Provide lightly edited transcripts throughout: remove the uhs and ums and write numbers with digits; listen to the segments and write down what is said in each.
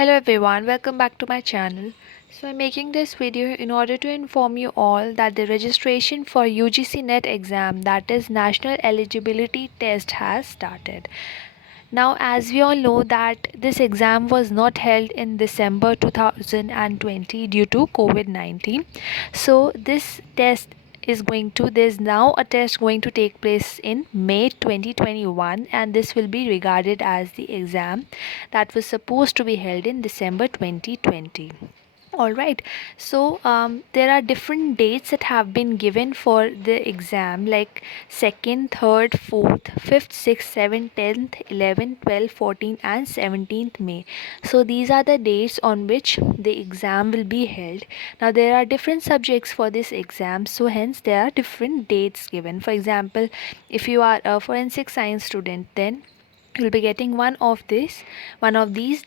Hello everyone, welcome back to my channel. So I'm making this video in order to inform you all that the registration for UGC NET exam, that is National Eligibility Test, has started. Now, as we all know that this exam was not held in December 2020 due to COVID-19. So this test is going to there's now a test going to take place in May 2021, and this will be regarded as the exam that was supposed to be held in December 2020. All right, so there are different dates that have been given for the exam, like 2nd, 3rd, 4th, 5th, 6th, 7th, 10th, 11th, 12th, 14th, and 17th May. So these are the dates on which the exam will be held. Now, there are different subjects for this exam, so hence there are different dates given. For example, if you are a forensic science student, then you'll be getting one of these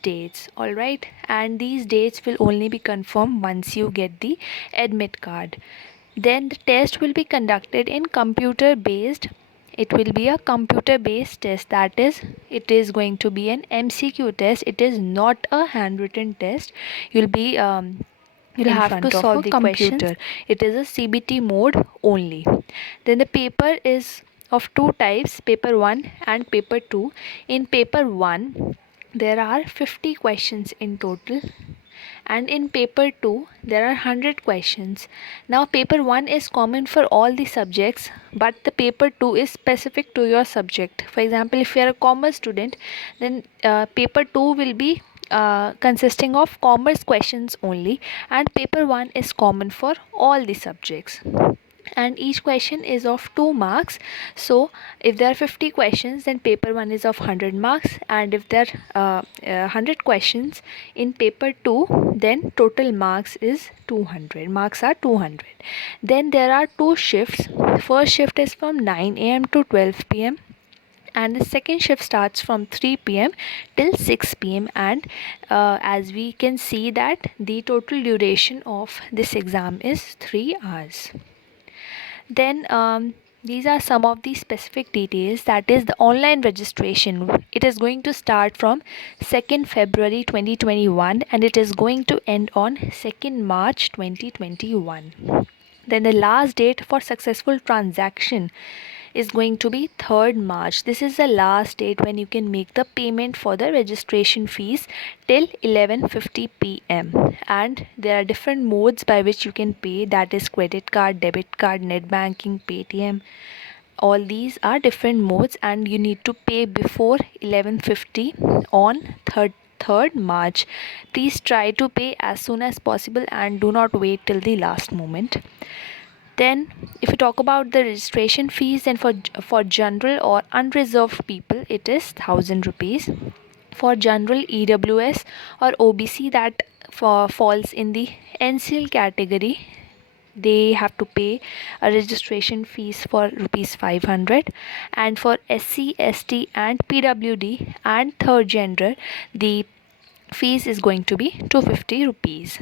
dates. All right, and these dates will only be confirmed once you get the admit card. Then the test will be conducted in computer based. It will be a computer based test, that is, it is going to be an MCQ test. It is not a handwritten test. You'll in have to front of solve a the computer. questions. It is a CBT mode only. Then the paper is of two types, paper 1 and paper 2. In paper 1 there are 50 questions in total, and in paper 2 there are 100 questions. Now paper 1 is common for all the subjects, but the paper 2 is specific to your subject. For example, if you are a commerce student, then paper 2 will be consisting of commerce questions only, and paper 1 is common for all the subjects, and each question is of 2 marks. So if there are 50 questions, then paper 1 is of 100 marks, and if there are 100 questions in paper 2, then total marks is 200. Marks are 200. Then there are two shifts. First shift is from 9 a.m. to 12 p.m., and the second shift starts from 3 p.m. till 6 p.m. And as we can see that the total duration of this exam is 3 hours. Then these are some of the specific details, that is the online registration. It is going to start from 2nd February 2021, and it is going to end on 2nd March 2021. Then the last date for successful transaction is going to be 3rd March. This is the last date when you can make the payment for the registration fees till 11:50 p.m. And there are different modes by which you can pay, that is credit card, debit card, net banking, Paytm. All these are different modes, and you need to pay before 11:50 on 3rd March. Please try to pay as soon as possible and do not wait till the last moment. Then if you talk about the registration fees, then for general or unreserved people it is 1000 rupees. For general, EWS or OBC that falls in the NCL category, they have to pay a registration fees for rupees 500, and for SC, ST and PWD and third gender, the fees is going to be 250 rupees.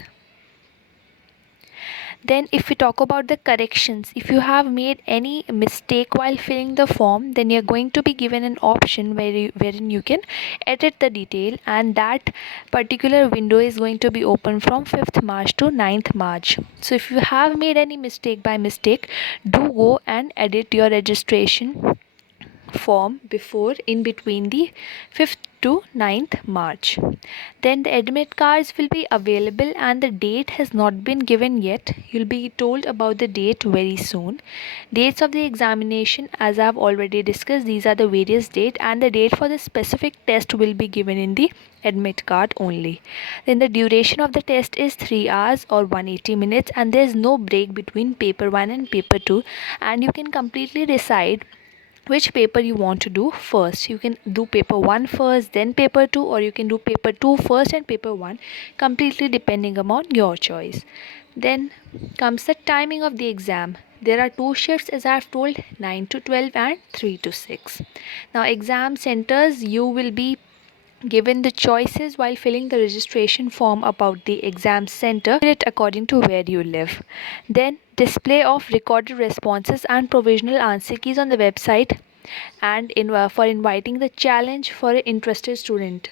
Then if we talk about the corrections, if you have made any mistake while filling the form, then you're going to be given an option wherein you can edit the detail, and that particular window is going to be open from 5th March to 9th March. So if you have made any mistake by mistake, do go and edit your registration form in between the 5th to 9th March. Then the admit cards will be available, and the date has not been given yet. You'll be told about the date very soon. Dates of the examination, as I've already discussed, these are the various dates, and the date for the specific test will be given in the admit card only. Then the duration of the test is 3 hours or 180 minutes, and there's no break between paper 1 and paper 2, and you can completely decide which paper you want to do first. You can do paper 1 first, then paper 2, or you can do paper 2 first and paper 1, completely depending upon your choice. Then comes the timing of the exam. There are two shifts, as I have told, 9 to 12 and 3 to 6. Now exam centers, you will be given the choices while filling the registration form about the exam center, it according to where you live. Then display of recorded responses and provisional answer keys on the website, and for inviting the challenge for an interested student.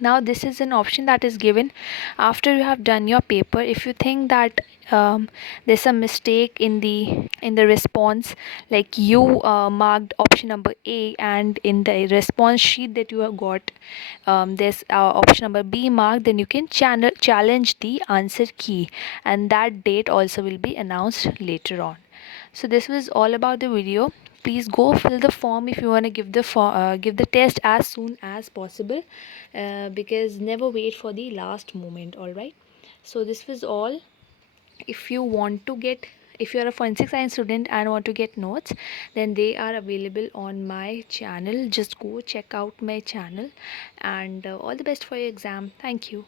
Now this is an option that is given after you have done your paper. If you think that there's a mistake in the response, like you marked option number A, and in the response sheet that you have got there's option number B marked, then you can challenge the answer key, and that date also will be announced later on. So this was all about the video. Please go fill the form if you want to give the test as soon as possible, because never wait for the last moment. All right, so this was all. If you want to get, if you are a forensic science student and want to get notes, then they are available on my channel. Just go check out my channel, and all the best for your exam. Thank you.